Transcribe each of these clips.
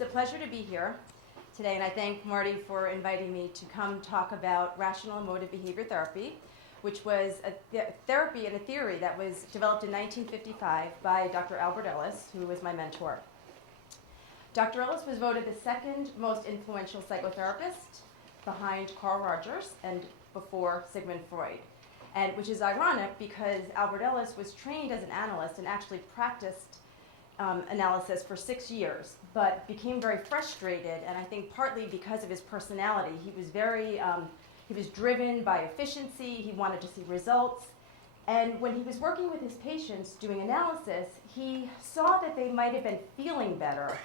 It's a pleasure to be here today, and I thank Marty for inviting me to come talk about Rational-Emotive-Behavior therapy, which was a therapy and a theory that was developed in 1955 by Dr. Albert Ellis, who was my mentor. Dr. Ellis was voted the second most influential psychotherapist behind Carl Rogers and before Sigmund Freud, and which is ironic because Albert Ellis was trained as an analyst and actually practiced analysis for 6 years, but became very frustrated, and I think partly because of his personality. He was driven by efficiency, he wanted to see results, and when he was working with his patients doing analysis, he saw that they might have been feeling better,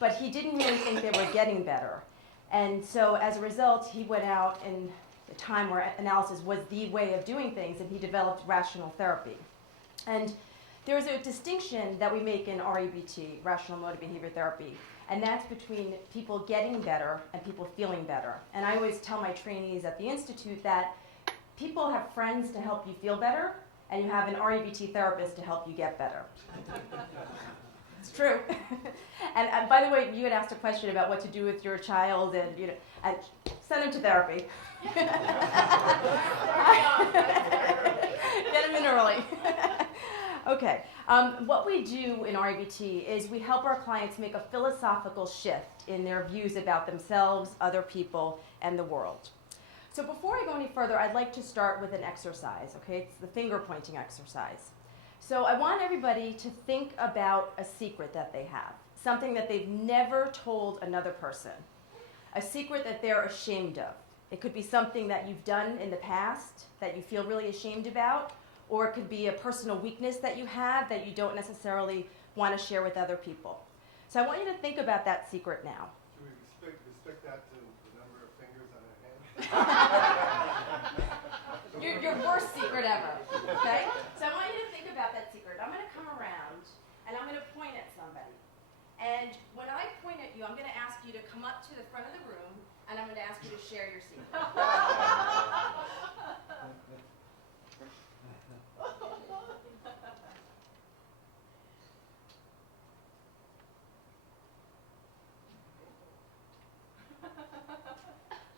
but he didn't really think they were getting better. And so as a result, he went out in a time where analysis was the way of doing things, and he developed rational therapy. And there's a distinction that we make in REBT, Rational-Emotive-Behavior therapy, and that's between people getting better and people feeling better. And I always tell my trainees at the Institute that people have friends to help you feel better, and you have an REBT therapist to help you get better. It's true. And by the way, you had asked a question about what to do with your child, and send him to therapy. Get him in early. Okay. What we do in REBT is we help our clients make a philosophical shift in their views about themselves, other people, and the world. So before I go any further, I'd like to start with an exercise, okay? It's the finger-pointing exercise. So I want everybody to think about a secret that they have, something that they've never told another person, a secret that they're ashamed of. It could be something that you've done in the past that you feel really ashamed about, or it could be a personal weakness that you have that you don't necessarily want to share with other people. So I want you to think about that secret now. Should we restrict that to the number of fingers on our hand? Your worst secret ever, okay? So I want you to think about that secret. I'm going to come around, and I'm going to point at somebody. And when I point at you, I'm going to ask you to come up to the front of the room, and I'm going to ask you to share your secret.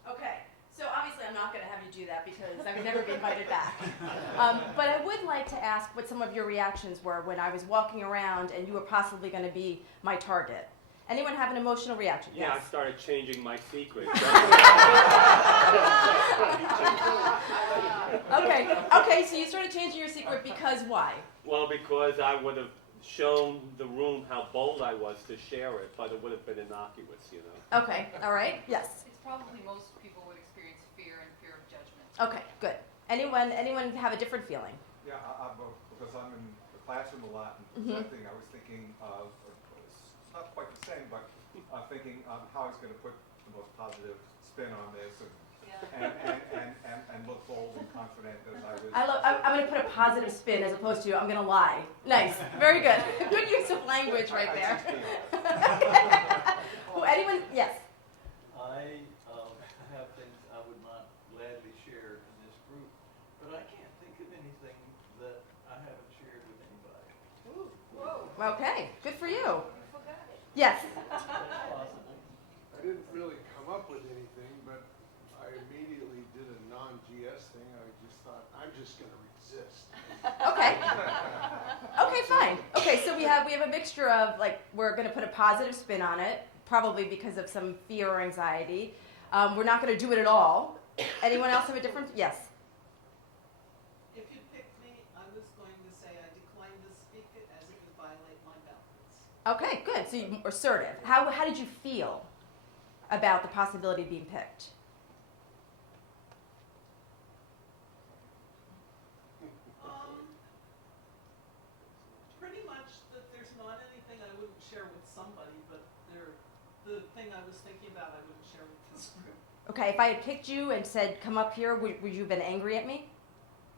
Okay, so obviously I'm not going to have you do that because I would never be invited back. But I would like to ask what some of your reactions were when I was walking around and you were possibly going to be my target. Anyone have an emotional reaction? Yeah, Yes. I started changing my secret. Okay, so you started changing your secret because why? Well, because I would have shown the room how bold I was to share it, but it would have been innocuous, you know. Okay, all right, yes. It's probably most people would experience fear and fear of judgment. Okay, good. Anyone have a different feeling? Yeah, because I'm in the classroom a lot and presenting, I was thinking of, it's not quite the same, but thinking of how I was going to put the most positive spin on this and look bold and confident as I was. I'm going to put a positive spin as opposed to I'm going to lie. Nice, very good. Good use of language right there. Anyone? Yes. I have things I would not gladly share in this group, but I can't think of anything that I haven't shared with anybody. Ooh, whoa. Okay, good for you. You forgot it. Yes. That's possible. I didn't really come up with anything, but I immediately did a non-GS thing. I just thought, I'm just going to resist. Okay. Okay, fine. Okay, so we have a mixture of we're going to put a positive spin on it, probably because of some fear or anxiety. We're not going to do it at all. Anyone else have a different? Yes. If you picked me, I was going to say I declined to speak it as it would violate my boundaries. Okay, good. So you're assertive. How did you feel about the possibility of being picked? Pretty much that there's not anything I wouldn't share with somebody, but the thing I was thinking about I wouldn't share with this group. Okay, if I had picked you and said, come up here, would you have been angry at me?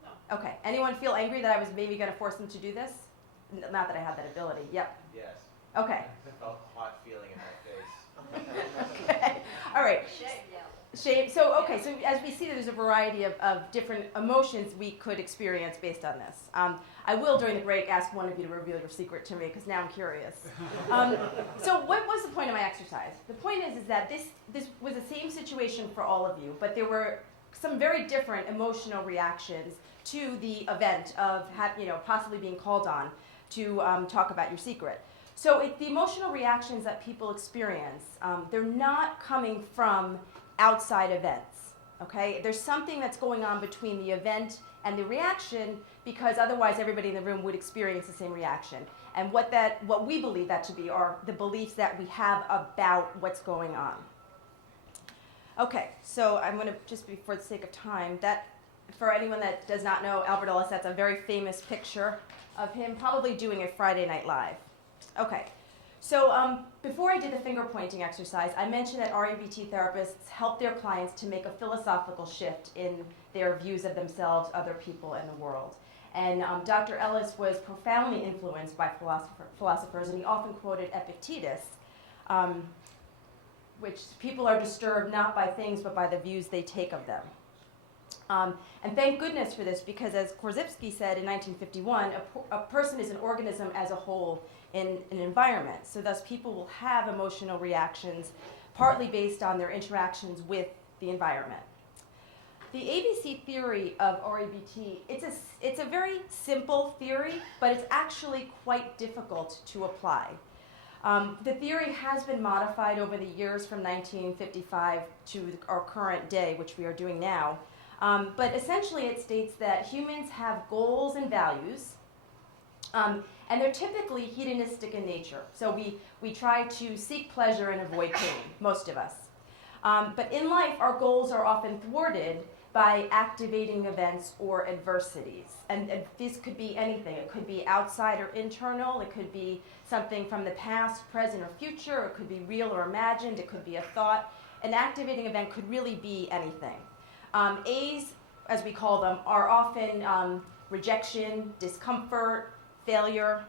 No. Okay. Anyone feel angry that I was maybe going to force them to do this? Not that I had that ability. Yep. Yes. Okay. I felt a hot feeling in my face. Okay. All right. Shame, yeah. Shame. So, okay, so as we see, there's a variety of different emotions we could experience based on this. I will, during the break, ask one of you to reveal your secret to me, because now I'm curious. So what was the point of my exercise? exercise. The point is that this was the same situation for all of you, but there were some very different emotional reactions to the event of possibly being called on to talk about your secret. So the emotional reactions that people experience, they're not coming from outside events, okay? There's something that's going on between the event and the reaction, because otherwise everybody in the room would experience the same reaction. And what we believe that to be are the beliefs that we have about what's going on. Okay, so I'm going to, just for the sake of time, for anyone that does not know Albert Ellis, that's a very famous picture of him probably doing a Friday Night Live. Okay, so before I did the finger pointing exercise, I mentioned that REBT therapists help their clients to make a philosophical shift in their views of themselves, other people, and the world. And Dr. Ellis was profoundly influenced by philosophers, and he often quoted Epictetus, which people are disturbed not by things but by the views they take of them. And thank goodness for this, because as Korzybski said in 1951, a person is an organism as a whole in an environment. So thus people will have emotional reactions partly based on their interactions with the environment. The ABC theory of REBT, it's a very simple theory, but it's actually quite difficult to apply. The theory has been modified over the years from 1955 to our current day, which we are doing now. But essentially it states that humans have goals and values, and they're typically hedonistic in nature. So we try to seek pleasure and avoid pain, most of us. But in life, our goals are often thwarted by activating events or adversities. And this could be anything. It could be outside or internal. It could be something from the past, present, or future. It could be real or imagined. It could be a thought. An activating event could really be anything. A's, as we call them, are often rejection, discomfort, failure.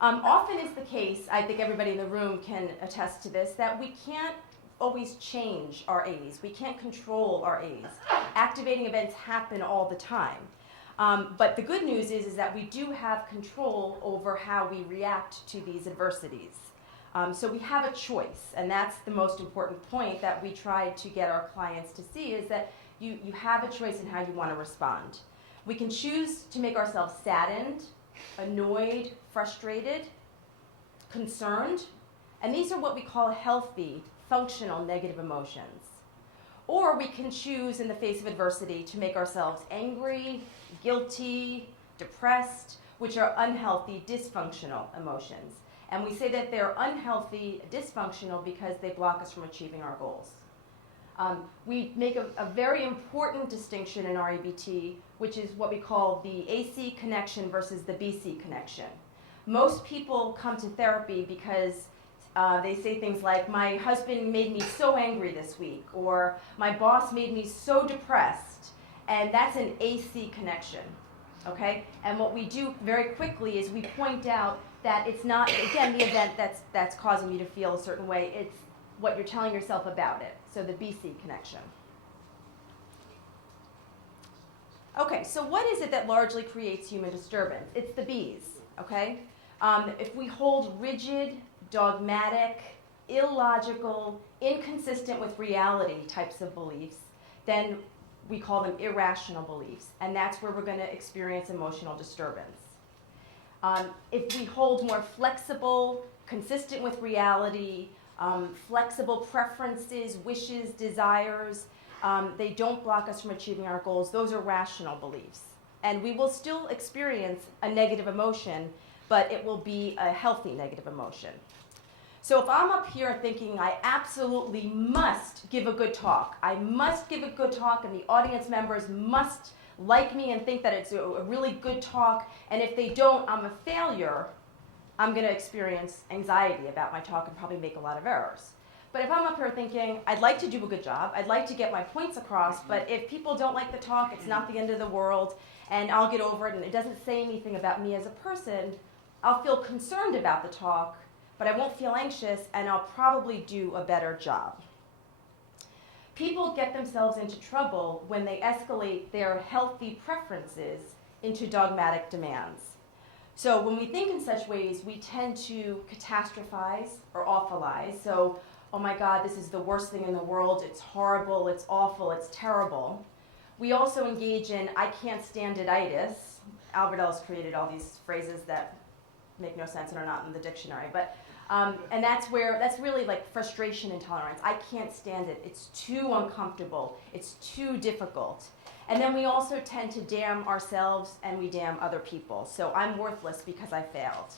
Often is the case, I think everybody in the room can attest to this, that we can't always change our A's. We can't control our A's. Activating events happen all the time. But the good news is that we do have control over how we react to these adversities. So we have a choice, and that's the most important point that we try to get our clients to see, is that you have a choice in how you want to respond. We can choose to make ourselves saddened, annoyed, frustrated, concerned, and these are what we call healthy, functional negative emotions. Or we can choose in the face of adversity to make ourselves angry, guilty, depressed, which are unhealthy, dysfunctional emotions. And we say that they're unhealthy, dysfunctional because they block us from achieving our goals. We make a very important distinction in REBT, which is what we call the AC connection versus the BC connection. Most people come to therapy because they say things like, my husband made me so angry this week, or my boss made me so depressed, and that's an AC connection, okay? And what we do very quickly is we point out that it's not, again, the event that's causing you to feel a certain way, it's what you're telling yourself about it, so the BC connection. Okay, so what is it that largely creates human disturbance? It's the B's, okay? If we hold rigid, dogmatic, illogical, inconsistent with reality types of beliefs, then we call them irrational beliefs, and that's where we're going to experience emotional disturbance. If we hold more flexible, consistent with reality, flexible preferences, wishes, desires, they don't block us from achieving our goals. Those are rational beliefs. And we will still experience a negative emotion, but it will be a healthy negative emotion. So if I'm up here thinking I absolutely must give a good talk, I must give a good talk, and the audience members must like me and think that it's a really good talk, and if they don't, I'm a failure, I'm going to experience anxiety about my talk and probably make a lot of errors. But if I'm up here thinking, I'd like to do a good job, I'd like to get my points across, but if people don't like the talk, it's not the end of the world, and I'll get over it, and it doesn't say anything about me as a person, I'll feel concerned about the talk, but I won't feel anxious, and I'll probably do a better job. People get themselves into trouble when they escalate their healthy preferences into dogmatic demands. So when we think in such ways, we tend to catastrophize or awfulize. So, oh my God, this is the worst thing in the world. It's horrible, it's awful, it's terrible. We also engage in I can't stand it-itis. Albert Ellis created all these phrases that make no sense and are not in the dictionary. But and that's really like frustration intolerance. I can't stand it. It's too uncomfortable. It's too difficult. And then we also tend to damn ourselves and we damn other people. So I'm worthless because I failed.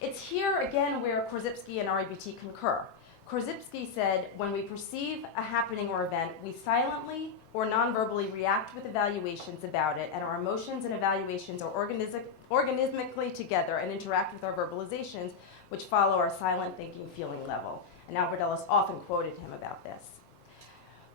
It's here again where Korzybski and REBT concur. Korzybski said, when we perceive a happening or event, we silently or non-verbally react with evaluations about it, and our emotions and evaluations are organismically together and interact with our verbalizations, which follow our silent thinking feeling level. And Albert Ellis often quoted him about this.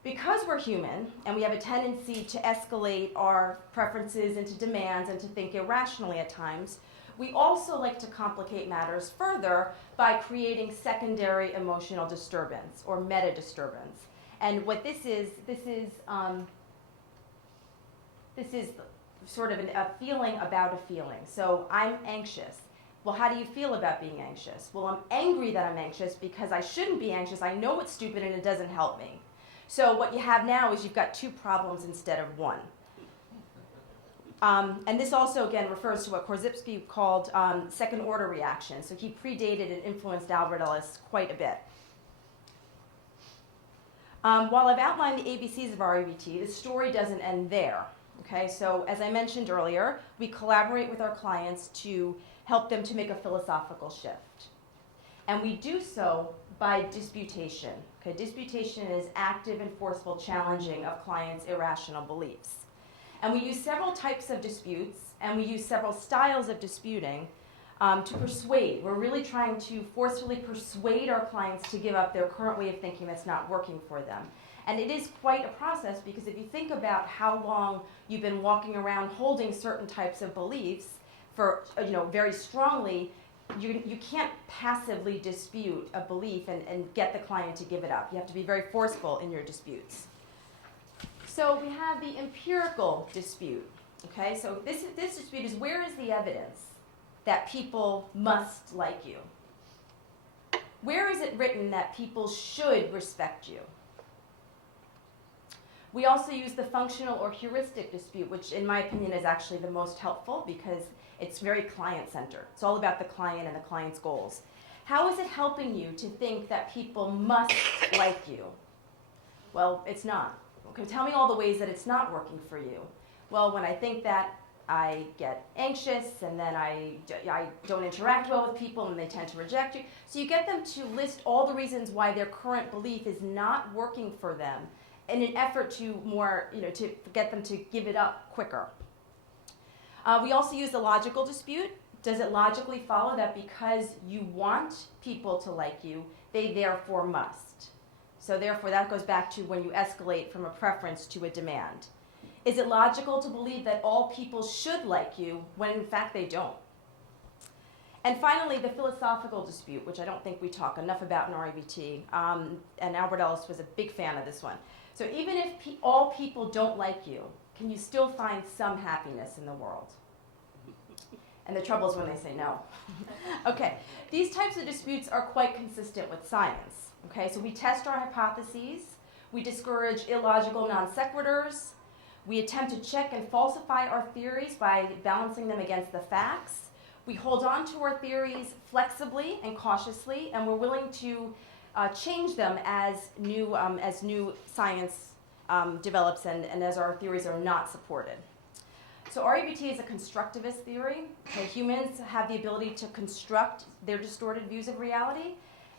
Because we're human, and we have a tendency to escalate our preferences into demands and to think irrationally at times, we also like to complicate matters further by creating secondary emotional disturbance or meta-disturbance. And what this is sort of a feeling about a feeling. So I'm anxious. Well, how do you feel about being anxious? Well, I'm angry that I'm anxious because I shouldn't be anxious. I know it's stupid and it doesn't help me. So what you have now is you've got two problems instead of one. And this also, again, refers to what Korzybski called second-order reaction. So he predated and influenced Albert Ellis quite a bit. While I've outlined the ABCs of REBT, the story doesn't end there. Okay, so as I mentioned earlier, we collaborate with our clients to help them to make a philosophical shift. And we do so by disputation. Okay, disputation is active and forceful challenging of clients' irrational beliefs. And we use several types of disputes, and we use several styles of disputing to persuade. We're really trying to forcefully persuade our clients to give up their current way of thinking that's not working for them. And it is quite a process, because if you think about how long you've been walking around holding certain types of beliefs for, very strongly, you can't passively dispute a belief and get the client to give it up. You have to be very forceful in your disputes. So we have the empirical dispute. Okay, so this dispute is, where is the evidence that people must like you? Where is it written that people should respect you? We also use the functional or heuristic dispute, which in my opinion is actually the most helpful because it's very client-centered. It's all about the client and the client's goals. How is it helping you to think that people must like you? Well, it's not. Okay, tell me all the ways that it's not working for you. Well, when I think that, I get anxious, and then I don't interact well with people, and they tend to reject you. So you get them to list all the reasons why their current belief is not working for them in an effort to to get them to give it up quicker. We also use the logical dispute. Does it logically follow that because you want people to like you, they therefore must? So therefore, that goes back to when you escalate from a preference to a demand. Is it logical to believe that all people should like you when in fact they don't? And finally, the philosophical dispute, which I don't think we talk enough about in REBT, and Albert Ellis was a big fan of this one. So even if all people don't like you, can you still find some happiness in the world? And the trouble is when they say no. Okay, these types of disputes are quite consistent with science. Okay, so we test our hypotheses, we discourage illogical non sequiturs, we attempt to check and falsify our theories by balancing them against the facts. We hold on to our theories flexibly and cautiously, and we're willing to change them as new science develops and as our theories are not supported. So REBT is a constructivist theory. Okay, humans have the ability to construct their distorted views of reality.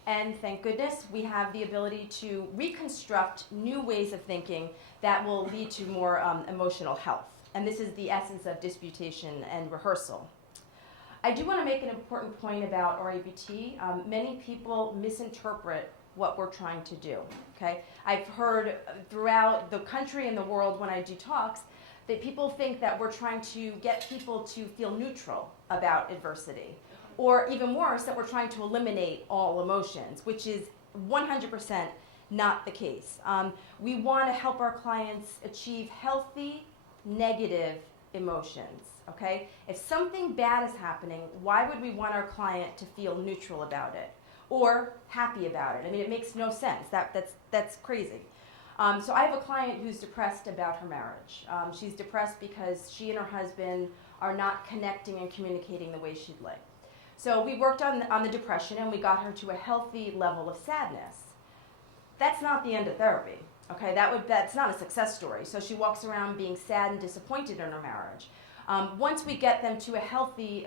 And thank goodness we have the ability to reconstruct new ways of thinking that will lead to more emotional health. And this is the essence of disputation and rehearsal. I do want to make an important point about REBT. Many people misinterpret what we're trying to do. Okay? I've heard throughout the country and the world when I do talks that people think that we're trying to get people to feel neutral about adversity. Or even worse, that we're trying to eliminate all emotions, which is 100% not the case. We want to help our clients achieve healthy, negative, emotions, okay? If something bad is happening, why would we want our client to feel neutral about it or happy about it? I mean, it makes no sense. That's crazy. So I have a client who's depressed about her marriage. She's depressed because she and her husband are not connecting and communicating the way she'd like. So we worked on the depression and we got her to a healthy level of sadness. That's not the end of therapy, okay? That's not a success story. So she walks around being sad and disappointed in her marriage. Once we get them to a healthy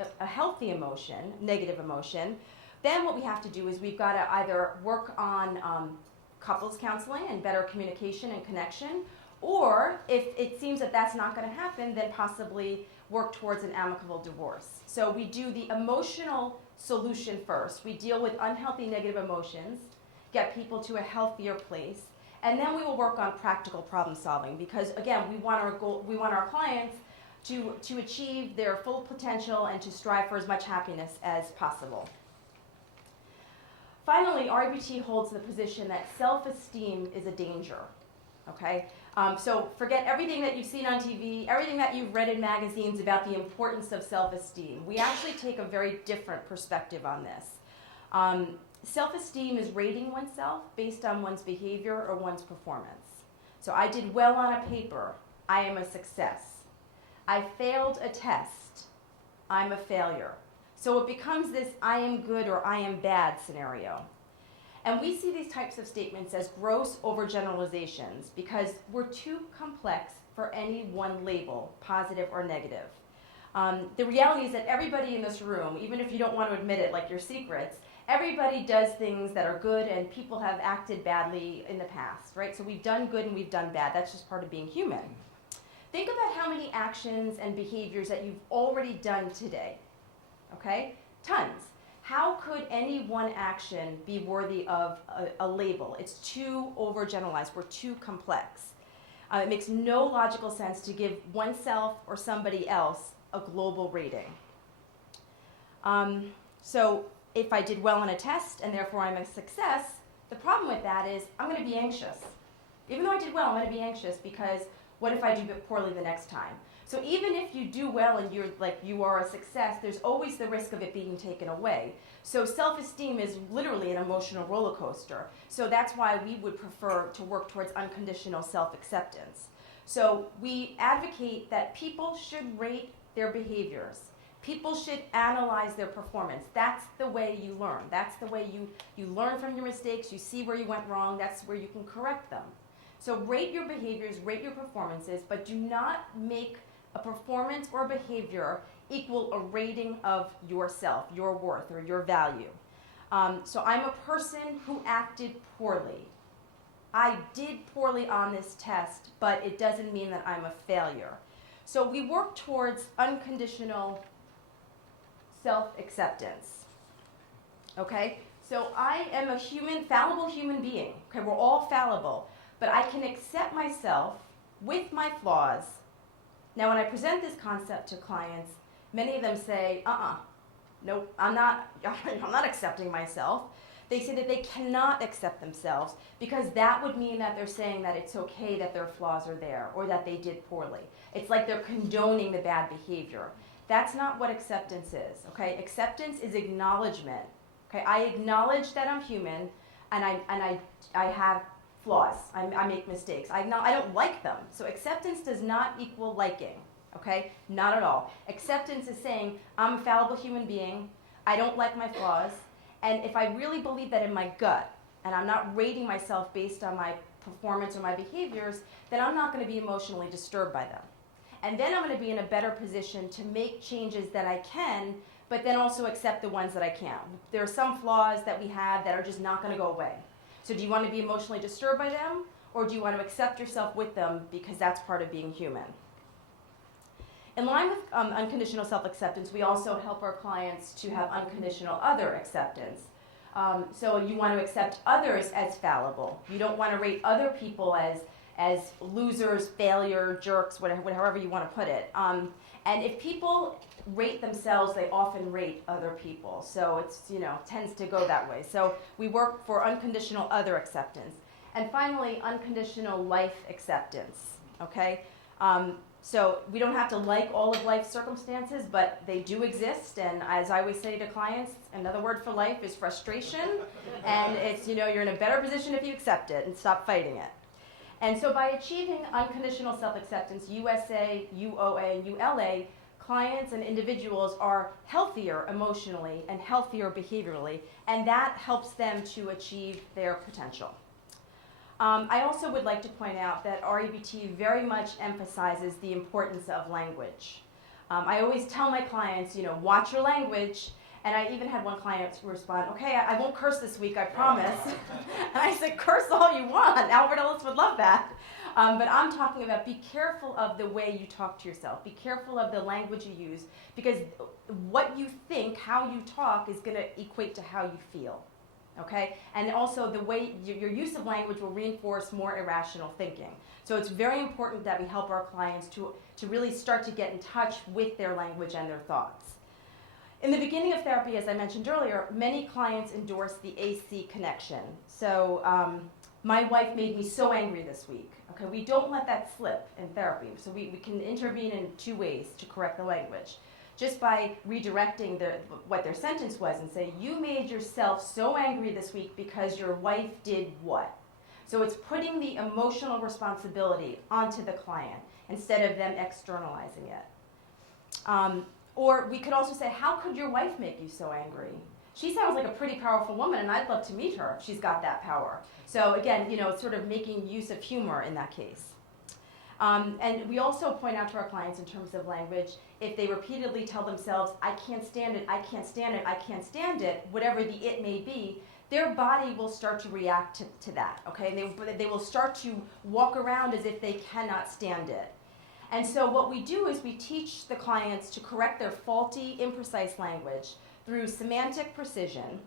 emotion, negative emotion, then what we have to do is we've got to either work on couples counseling and better communication and connection, or if it seems that that's not going to happen, then possibly work towards an amicable divorce. So we do the emotional solution first. We deal with unhealthy negative emotions, get people to a healthier place, and then we will work on practical problem solving, because again, we want our clients to achieve their full potential and to strive for as much happiness as possible. Finally, REBT holds the position that self-esteem is a danger, okay? So forget everything that you've seen on TV, everything that you've read in magazines about the importance of self-esteem. We actually take a very different perspective on this. Self-esteem is rating oneself based on one's behavior or one's performance. So I did well on a paper, I am a success. I failed a test, I'm a failure. So it becomes this I am good or I am bad scenario. And we see these types of statements as gross overgeneralizations because we're too complex for any one label, positive or negative. The reality is that everybody in this room, even if you don't want to admit it like your secrets, everybody does things that are good and people have acted badly in the past, right? So we've done good and we've done bad. That's just part of being human. Think about how many actions and behaviors that you've already done today. Okay? Tons. How could any one action be worthy of a label? It's too overgeneralized. We're too complex. It makes no logical sense to give oneself or somebody else a global rating. So if I did well on a test and therefore I'm a success, the problem with that is I'm going to be anxious. Even though I did well, I'm going to be anxious because what if I do poorly the next time? So even if you do well and you are a success, there's always the risk of it being taken away. So self-esteem is literally an emotional roller coaster. So that's why we would prefer to work towards unconditional self-acceptance. So we advocate that people should rate their behaviors. People should analyze their performance. That's the way you learn. That's the way you learn from your mistakes. You see where you went wrong. That's where you can correct them. So rate your behaviors, rate your performances, but do not make a performance or behavior equal a rating of yourself, your worth, or your value. So I'm a person who acted poorly. I did poorly on this test, but it doesn't mean that I'm a failure. So we work towards unconditional self-acceptance. Okay? So I am a fallible human being. Okay, we're all fallible. But I can accept myself with my flaws. Now, when I present this concept to clients, many of them say, nope, I'm not accepting myself. They say that they cannot accept themselves because that would mean that they're saying that it's okay that their flaws are there or that they did poorly. It's like they're condoning the bad behavior. That's not what acceptance is, okay? Acceptance is acknowledgement, okay? I acknowledge that I'm human and I have flaws. I make mistakes. I don't like them. So acceptance does not equal liking, okay? Not at all. Acceptance is saying, I'm a fallible human being, I don't like my flaws, and if I really believe that in my gut, and I'm not rating myself based on my performance or my behaviors, then I'm not going to be emotionally disturbed by them. And then I'm going to be in a better position to make changes that I can, but then also accept the ones that I can't. There are some flaws that we have that are just not going to go away. So do you want to be emotionally disturbed by them, or do you want to accept yourself with them because that's part of being human? In line with unconditional self-acceptance, we also help our clients to have unconditional other acceptance. So you want to accept others as fallible. You don't want to rate other people as losers, failure, jerks, however you want to put it. And if people rate themselves, they often rate other people. So it's, tends to go that way. So we work for unconditional other acceptance. And finally, unconditional life acceptance, okay? So we don't have to like all of life's circumstances, but they do exist. And as I always say to clients, another word for life is frustration. And it's, you're in a better position if you accept it and stop fighting it. And so by achieving unconditional self-acceptance, USA, UOA, and ULA, clients and individuals are healthier emotionally and healthier behaviorally, and that helps them to achieve their potential. I also would like to point out that REBT very much emphasizes the importance of language. I always tell my clients, watch your language. And I even had one client respond, okay, I won't curse this week, I promise. And I said, curse all you want. Albert Ellis would love that. But I'm talking about be careful of the way you talk to yourself. Be careful of the language you use, because what you think, how you talk, is going to equate to how you feel. Okay? And also the way your use of language will reinforce more irrational thinking. So it's very important that we help our clients to really start to get in touch with their language and their thoughts. In the beginning of therapy, as I mentioned earlier, many clients endorse the AC connection. So my wife made me so angry this week. Okay, we don't let that slip in therapy. So we can intervene in two ways to correct the language. Just by redirecting what their sentence was and say, you made yourself so angry this week because your wife did what? So it's putting the emotional responsibility onto the client instead of them externalizing it. Or we could also say, how could your wife make you so angry? She sounds like a pretty powerful woman, and I'd love to meet her if she's got that power. So again, sort of making use of humor in that case. And we also point out to our clients in terms of language, if they repeatedly tell themselves, I can't stand it, I can't stand it, I can't stand it, whatever the it may be, their body will start to react to that, okay? And they will start to walk around as if they cannot stand it. And so what we do is we teach the clients to correct their faulty, imprecise language through semantic precision,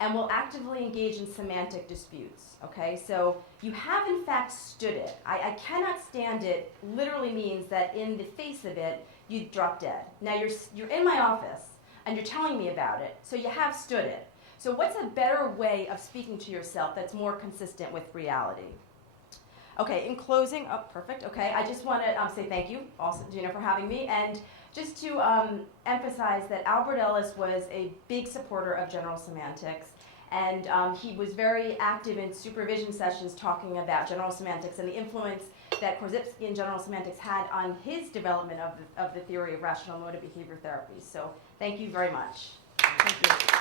and we'll actively engage in semantic disputes, okay? So you have in fact stood it. I cannot stand it literally means that in the face of it, you drop dead. Now you're in my office, and you're telling me about it, so you have stood it. So what's a better way of speaking to yourself that's more consistent with reality? Okay, in closing, perfect, okay, I just want to say thank you, also, Gina, for having me, and just to emphasize that Albert Ellis was a big supporter of general semantics, and he was very active in supervision sessions talking about general semantics and the influence that Korzybski and general semantics had on his development of the theory of rational emotive behavior therapy. So thank you very much. Thank you.